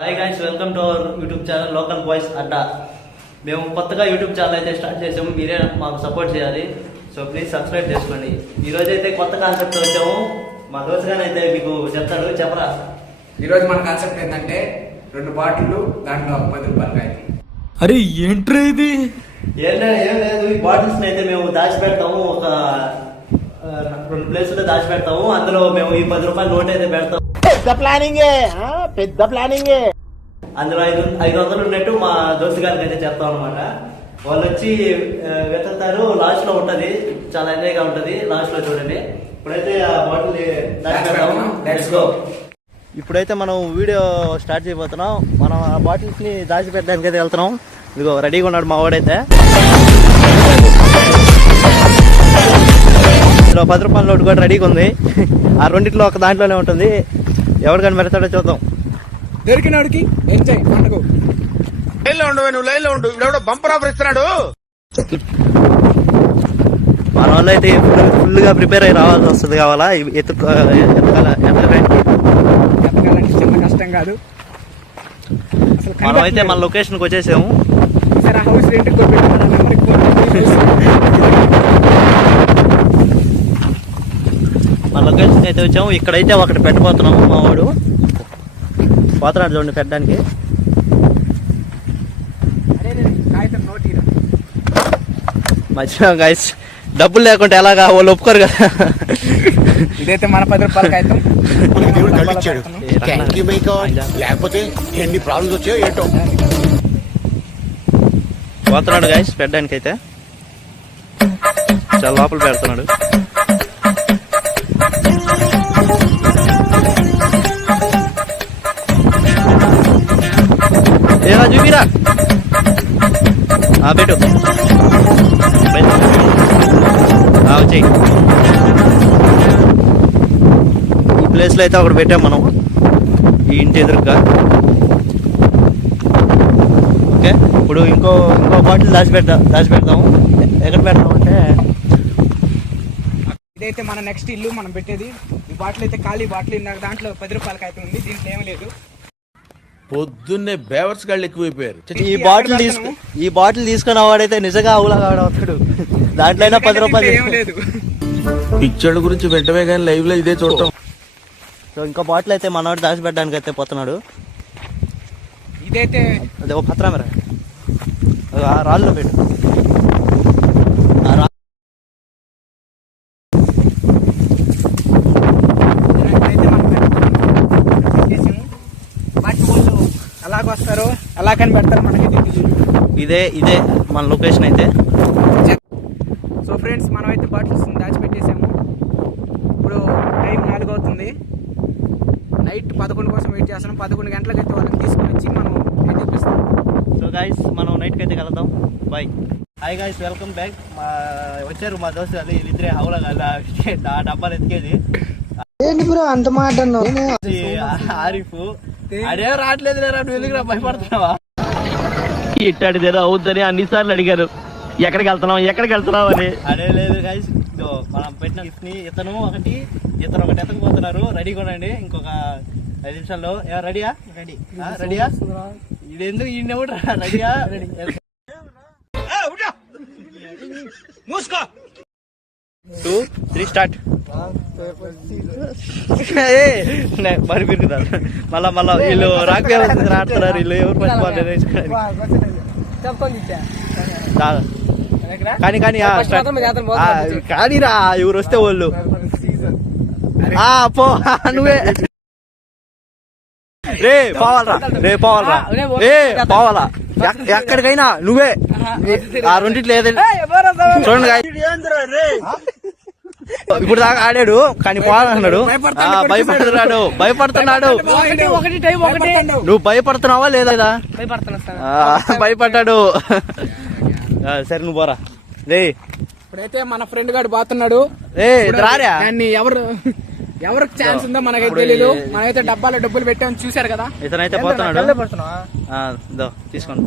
Hi guys, welcome to our YouTube channel local boys Adda. మేము కొత్తగా YouTube channel అయితే start చేసాము. మీరే మాకు సపోర్ట్ చేయాలి. సో ప్లీజ్ సబ్స్క్రైబ్ చేసుకోండి. ఈరోజు అయితే కొత్త కాన్సెప్ట్ వచ్చాము. మా దోస్తుగానే అయితే మీకు చెప్తాడు. చెప్పరా? ఈరోజు మన కాన్సెప్ట్ ఏంటంటే 2 బాటిళ్ళు, దాంట్లో 10 రూపాయలు అయితే. అరే ఏంట్రా ఇది? ఏం లేదు, ఈ బాటిల్స్ అయితే మేము దాచిపెడతాము. ఒక 2 ప్లేసుల్లో దాచిపెడతాము. అందులో మేము ఈ 10 రూపాయల నోట్ అయితే పెడతాము. పెద్ద ప్లానింగే. అందులో 500 ఉన్నట్టు మా దోస్తు గారికి అయితే చెప్తాం అనమాట. వాళ్ళు వచ్చి వెతుకుతారు. లాస్ట్ లో ఉంటది, చాలా ఎంజాయ్గా ఉంటది. లాస్ట్ లో చూడండి. ఇప్పుడైతే ఆ బాటిల్ దాచిపెడతాము. Let's go. ఇప్పుడైతే మనం వీడియో స్టార్ట్ చేయబోతున్నాం. మనం ఆ బాటిల్స్ ని దాచిపెట్టడానికి అయితే వెళ్తున్నాం. ఇదిగో రెడీగా ఉన్నాడు మా వాడైతే. 10 రూపాయల నోటు కూడా రెడీగా ఉంది. ఆ రెండిట్లో ఒక దాంట్లోనే ఉంటుంది. ఎవరు కానీ పెడతాడో చూద్దాం. దొరికినోడికి ఎంజాయ్ పండుగ. లైన్ లో ఉండు, నువ్వు లైన్ లో ఉండు. ఇవిడెవడో బంపర్ ఆఫర్ ఇస్తున్నాడు. మన వాళ్ళు అయితే ఫుల్ గా ప్రిపేర్ అయ్యి రావాల్సి వస్తుంది. కావాలా ఎతకాలంటే చిన్న కష్టం కాదు. మనం అయితే మన లొకేషన్కి వచ్చేసాము. హౌస్ రెంట్ మన లొకేషన్కి అయితే వచ్చాము. ఇక్కడైతే ఒకటి పెట్టబోతున్నాము. మా వాడు పోతున్నాడు చూడండి పెట్టడానికి. మర్చిపోయాం గైస్, డబ్బులు లేకుంటే ఎలాగా, వాళ్ళు ఒప్పుకోరు కదా. ఇదైతే మన 10 రూపాయల కాగితం. లేకపోతే ఎన్ని ప్రాబ్లమ్స్ వచ్చాయో ఏంటో. పోతున్నాడు గైస్ పెట్టడానికి అయితే. చాలా లోపల పెడుతున్నాడు. ఏరా చూపిరా పెట్టు వచ్చేయి. ఈ ప్లేస్లో అయితే ఒకటి పెట్టాం మనం, ఈ ఇంటి ఎదురుగా. ఓకే, ఇప్పుడు ఇంకో బాటిల్ దాచిపెడతాము. ఎక్కడ పెడతాము అంటే, ఇదైతే మన నెక్స్ట్ ఇల్లు మనం పెట్టేది. ఈ బాటిల్ అయితే ఖాళీ బాటిల్. దాంట్లో 10 రూపాయలకి అయితే ఉంది. దీంట్లో ఏం లేదు. పొద్దున్నే బేవర్స్ గాళ్ళు ఎక్కువైపోయారు. ఈ బాటిల్ తీసుకున్న వాడైతే నిజంగా అవులాగా అవుతాడు. దాంట్లో అయినా 10 రూపాయలు. ఏం లేదు. పిక్చర్ల గురించి వెంటనే కానీ లైవ్ లో ఇదే చూడటం. సో ఇంకో బాటిల్ అయితే మనవాడు దాచిపెట్టడానికి అయితే పోతున్నాడు. ఇదైతే అదే ఓ పత్రమేరా, ఆ రాళ్ళలో పెట్టు. ఎలాగొస్తారో ఎలా కని పెడతారు మనకి. ఇదే మన లొకేషన్ అయితే. సో ఫ్రెండ్స్, మనం అయితే బాటిల్స్ దాచిపెట్టేసాము. ఇప్పుడు టైం 4 అవుతుంది. నైట్ 11 కోసం వెయిట్ చేస్తున్నాం. 11 గంటలకు అయితే వాళ్ళని తీసుకుని వచ్చి మనం అయితే చూపిస్తాం. సో గైస్, మనం నైట్కి అయితే కలుద్దాం. Bye. Hi guys, welcome back. వచ్చారు మా దోస్తు అది వీళ్ళిద్దరే హౌలా ఆ డబ్బాలు ఎతికేది. అంత మాట ఆరిఫ్ అడే రావట్లేదు లేరా, నువ్వు ఎందుకు భయపడుతున్నావా? ఇట్టాడిదేదో అవుతుందని అన్నిసార్లు అడిగారు, ఎక్కడికి వెళ్తున్నావు అని. అదే లేదు గైస్, మనం పెట్టిన గిఫ్ట్ ని ఇతను ఒకటి ఎత్తకపోతున్నారు. రెడీగా ఉండండి. ఇంకొక 5 నిమిషాల్లో. రెడీయా? రెడీయా? ఇదెందుకు ఈ రెడీయా? 2, 3 స్టార్ట్. మరి పెరుగుతారు మళ్ళా వీళ్ళు రాక్ ఆడుతున్నారు. వీళ్ళు ఎవరు కానీరా, ఎవరు వస్తే వాళ్ళు పో. నువ్వే పోవాలా ఎక్కడికైనా నువ్వే. ఆ రెండిట్లో ఏదైనా చూడండి. ఇప్పుడు దాకా ఆడాడు కానీ పోవాలన్నాడు. భయపడుతున్నాడు. నువ్వు భయపడుతున్నావా లేదా? భయపడ్డాడు. సరే నువ్వు పోరా రే. ఇప్పుడైతే మన ఫ్రెండ్ గారు పోతున్నాడు. ఎవరికి ఛాన్స్ ఉందో మనకైతే తెలియదు. మనమైతే డబ్బులు పెట్టామని చూసారు కదా. ఇతనైతే పోతున్నాడు. తీసుకోండి.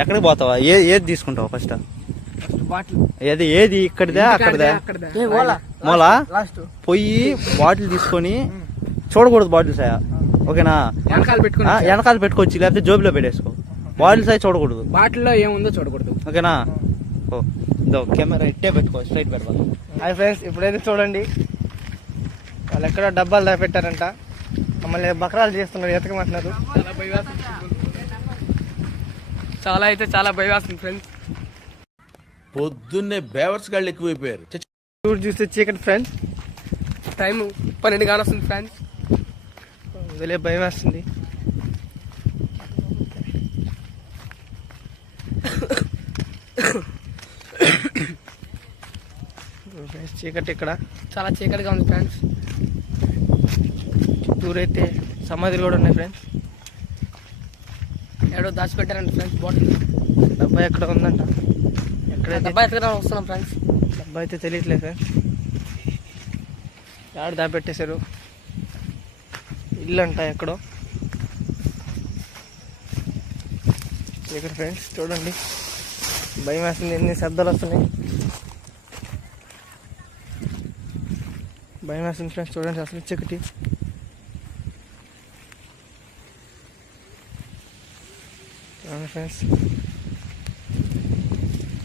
ఎక్కడికి పోతావా? ఏది తీసుకుంటావా ఫస్ట్? ఏది ఇక్కడిదా అక్కడదా? మూలా పోయి బాటిల్ తీసుకొని చూడకూడదు. బాటిల్స్ ఓకేనా? వెనకాల పెట్టుకుని వెనకాల పెట్టుకోవచ్చు, లేకపోతే జోబులో పెట్టేసుకో. బాటిల్ సైజ్ చూడకూడదు. బాటిల్లో ఏముందో చూడకూడదు. ఓకేనా? ఓ ఇదో కెమెరా ఇట్టే పెట్టుకో, స్ట్రైట్ పెట్టుకో. హాయ్ ఫ్రెండ్స్, ఇప్పుడైతే చూడండి వాళ్ళు ఎక్కడ డబ్బాలు దాపెట్టారంట. మమ్మల్ని బకరాలు చేస్తున్నారు, ఎతకమంటున్నారు. చాలా అయితే చాలా భయం వేస్తుంది ఫ్రెండ్స్. పొద్దున్నే బేవర్స్ గాళ్ళు ఎక్కువైపోయారు. చూడు చూస్తే చీకటి ఫ్రెండ్స్, టైం 12 గంటలు వస్తుంది ఫ్రెండ్స్. వదిలే భయం వేస్తుంది. ఫ్రెండ్స్ చీకటి ఇక్కడ చాలా చీకటిగా ఉంది ఫ్రెండ్స్. చుట్టూరైతే సమాధులు కూడా ఉన్నాయి ఫ్రెండ్స్. ఏడో దాచిపెట్టారండి ఫ్రెండ్స్ బాటిల్. డబ్బా ఎక్కడ ఉందంట, ఎక్కడైతే డబ్బా ఎక్కడ వస్తున్నాం ఫ్రెండ్స్. డబ్బా అయితే తెలియట్లేదు ఫ్రెండ్స్. ఆడ దాపెట్టేశారు. ఇల్లు అంట ఎక్కడో. ఇక్కడ ఫ్రెండ్స్ చూడండి, భయం వేస్తుంది. ఎన్ని శబ్దాలు వస్తున్నాయి, భయం వేస్తుంది ఫ్రెండ్స్. చూడండి అసలు చీకటి. చూడండి ఫ్రెండ్స్,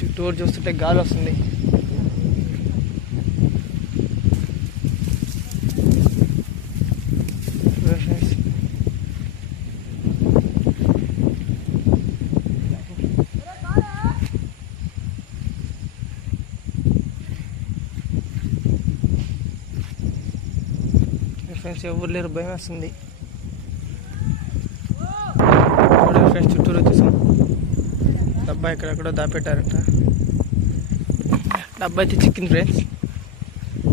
చుట్టూరు చూస్తుంటే గాలి వస్తుంది. ఫ్రెండ్స్ ఎవరు లేరు, భయం వేస్తుంది. ఫ్రెండ్స్ చుట్టూరు వచ్చేసాం. డబ్బా ఎక్కడెక్కడో దాపెట్టారంట. డబ్బా అయితే చిక్కింది ఫ్రెండ్స్,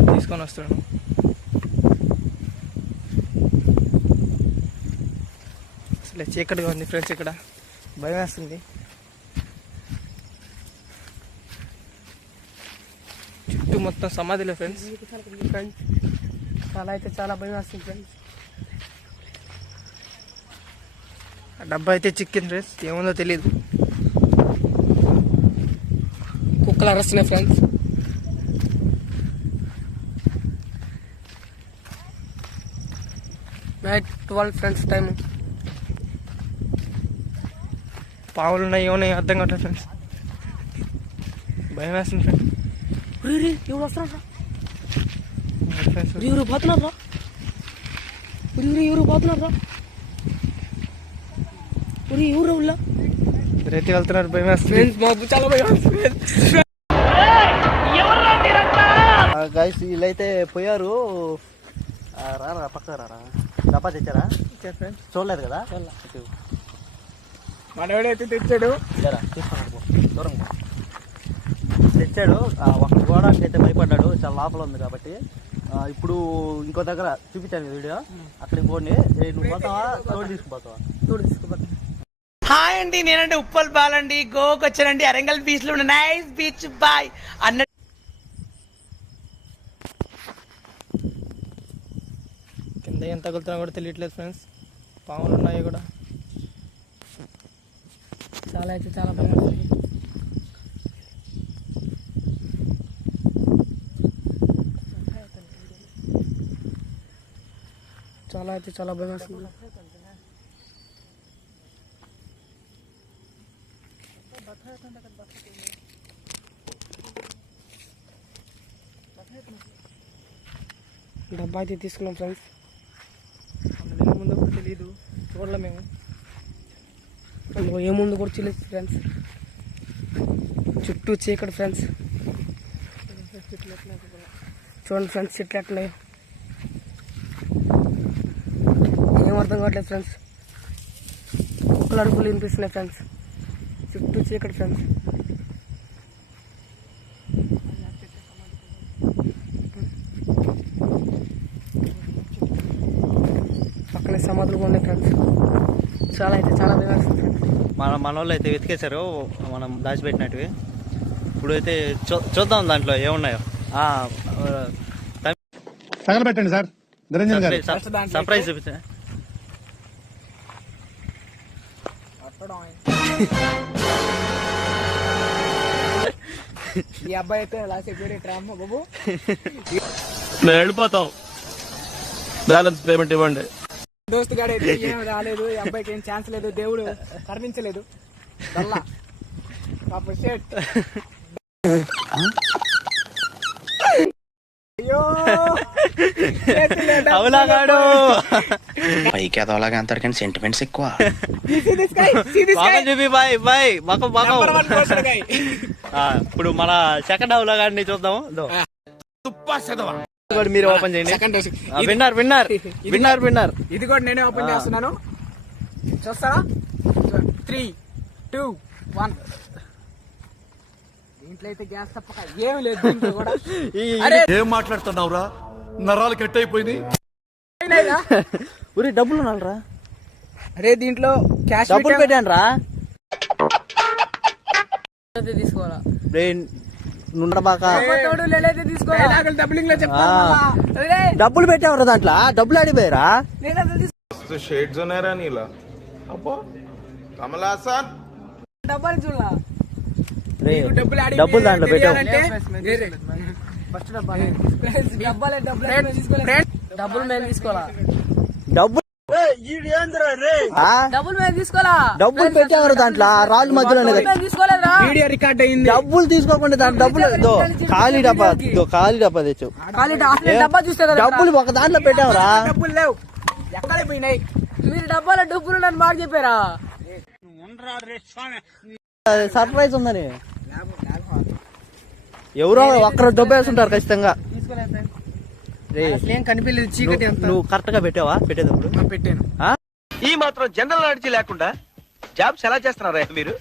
తీసుకొని వస్తాను. అసలు చీకటిగా ఉంది ఫ్రెండ్స్, ఇక్కడ భయం వేస్తుంది. చుట్టూ మొత్తం సమాధిలో ఫ్రెండ్స్. చాలా అయితే చాలా భయం వేస్తుంది ఫ్రెండ్స్. ఆ డబ్బా అయితే చిక్కింది ఫ్రెండ్స్, ఏముందో తెలియదు. కుక్కలు అరుస్తున్నాయి ఫ్రెండ్స్. Night 12 friends time. పావులు ఉన్నాయి, ఏమున్నాయి అర్థం కావట్లేదు ఫ్రెండ్స్. భయం వేస్తుంది ఫ్రెండ్స్. ఎవరు వస్తున్నారా? ఫ్రెండ్స్ ఎవరు పోతున్నారా? ఎవరు పోతున్నారా? ఎవరు ఉల్లా ఇద్దరైతే వెళ్తున్నారు, భయం వేస్తుంది. ఫ్రెండ్స్ మాకు చాలా భయం వేస్తుంది. గైస్ వీళ్ళైతే పోయారు. రారా పక్క రారా. డబ్బా తెచ్చారా? ఫ్రెండ్స్ చూడలేదు కదా? మనవాడైతే తెచ్చాడు. తీసుకున్నాడు, దూరం తెచ్చాడు. ఒక గోడకి అయితే భయపడ్డాడు, చాలా లోపల ఉంది కాబట్టి. ఇప్పుడు ఇంకో దగ్గర చూపించాను వీడియో, అక్కడికి పోండి. నువ్వు పోతావా, తోడు తీసుకుపోతావా? తోడు తీసుకుపోతా. హాయ్ అండి, నేనండి ఉప్పల్ బాలండి. గోవాకి వచ్చానండి. అరంగల్ బీచ్ లో ఉన్న నైస్ బీచ్ బాయ్ అన్న. కింద ఏం తగులుతున్నా కూడా తెలియట్లేదు ఫ్రెండ్స్. పాములు ఉన్నాయి కూడా. చాలా అయితే చాలా భయం వేస్తుంది. చాలా అయితే చాలా భయం వేస్తుంది. డబ్బా అయితే తీసుకున్నాం ఫ్రెండ్స్. అందులో ముందు కూడా తెలియదు, చూడలే మేము. అందులో ఏముంది కూడా తెలియదు ఫ్రెండ్స్. చుట్టూ చీకటి ఫ్రెండ్స్. చూడండి ఫ్రెండ్స్ చెట్లు ఎట్లా ఏం అర్థం కావట్లేదు ఫ్రెండ్స్. కుక్కల అడుగులు వినిపిస్తున్నాయి ఫ్రెండ్స్. చుట్టూ చీకటి ఫ్రెండ్స్. పక్కనే సమాధులు కూడా ఉన్నాయి ఫ్రెండ్స్. చాలా అయితే చాలా భయం వేస్తుంది ఫ్రెండ్స్. మన వాళ్ళు అయితే వెతికేశారు మనం దాచిపెట్టినట్టువి. ఇప్పుడు అయితే చూద్దాం దాంట్లో ఏమున్నాయో. తగలబెట్టండి సార్, నిరంజన్ గారు. సర్ప్రైజ్ చూపించా. ఈ అబ్బాయి అయితే లాస్ట్ రామ్మ బాబు నేను వెళ్ళిపోతాం, బ్యాలెన్స్ పేమెంట్ ఇవ్వండి. దోస్తు గారు అయితే ఏం రాలేదు, ఈ అబ్బాయికి ఏం ఛాన్స్ లేదు, దేవుడు కరుణించలేదు. దల్లా పాప షేట్. అయ్యో అవులాగాడు పైకి ఎదవలాగా అంటారు కానీ సెంటిమెంట్స్ ఎక్కువ. చూపి బాయ్ బాయ్ ఇప్పుడు మన సెకండ్ అవులాగాడిని చూద్దాము. మీరు ఓపెన్ చేయండి. Second dose. Winner winner winner winner. ఇది కూడా నేనే ఓపెన్ చేస్తున్నాను, చూస్తారా? 3, 2, 1. దీంట్లో అయితే గ్యాస్ తప్పక ఏం లేదు. దీంట్లో కూడా అరే ఏం మాట్లాడుతున్నావురా, నరాలు కట్ అయిపోయింది. ఊరి డబ్బులు ఉన్నారా? అరే దీంట్లో క్యాష్ డబ్బులు పెట్టాను రా. తీసుకోవాలా? డబ్బులు పెట్టావరా దాంట్లో? డబ్బులు అడిపోయారా? షేడ్స్ ఉన్నారా నీలా? అబ్బో కమలాసన్ డబ్బులు దాంట్లో పెట్టావు. డబ్బులు మేము తీసుకోవాలా? డబ్బులు డబ్బులు పెట్టావరా దాంట్లో? రాళ్ళు మధ్యలోనే వీడియో రికార్డ్ అయింది. డబ్బులు తీసుకోకుండా దాంట్లో డబ్బులు ఖాళీ డబ్బా ఖాళీ డబ్బా తెచ్చావు. డబ్బులు ఒక దాంట్లో పెట్టావరా? డబ్బులు లేవు, ఎక్కడ పోయినాయి? మీరు డబ్బాలో డబ్బులు నన్ను బాగా చెప్పారా? సర్ప్రైజ్ ఉందని ఎవరో ఒక్కరు డబ్బు వేస్తుంటారు ఖచ్చితంగా. ఏం కనిపించలేదు, చీకటి అంతా. నువ్వు కరెక్ట్ గా పెట్టావా? పెట్టేటప్పుడు పెట్టాను. ఈ మాత్రం జనరల్ నాలెడ్జ్ లేకుండా జాబ్స్ ఎలా చేస్తున్నారా మీరు?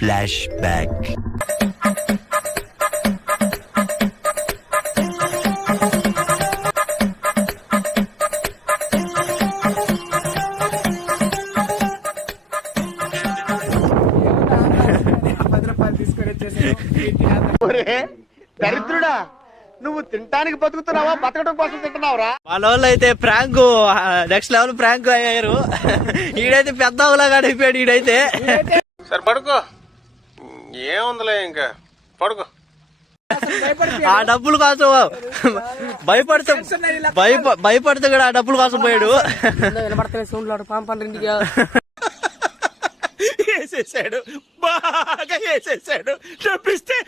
Flash back. దరిద్రుడా, నువ్వు తినడానికి బతుకుతున్నావా, బతకడం కోసం తింటున్నావురా? వాళ్ళ వాళ్ళు అయితే ప్రాంక్ నెక్స్ట్ లెవెల్ ప్రాంక్ అయ్యారు. ఈడైతే పెద్ద అవలాగా అయిపోయాడు. ఈడైతే సరే పడుకో, ఏముందిలే ఇంకా పడుకో. ఆ డబ్బుల కోసం భయపడితే కూడా ఆ డబ్బుల కోసం పోయాడు. వేసేసాడు, బాగా వేసేసాడు. చూపిస్తే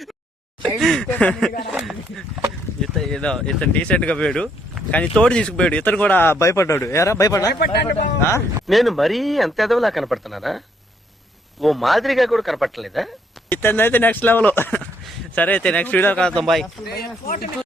ఇతను డీసెంట్ గా పోయాడు, కానీ తోడు తీసుకుపోయాడు. ఇతను కూడా భయపడ్డాడు. ఎరా భయపడ్డా? నేను మరీ అంత ఎదవలా కనపడుతున్నానా? ఓ మాదిరిగా కూడా కనపడలేదా? ఇతను అయితే నెక్స్ట్ లెవెల్. సరే అయితే నెక్స్ట్ వీడియో కలుద్దాం. బాయ్.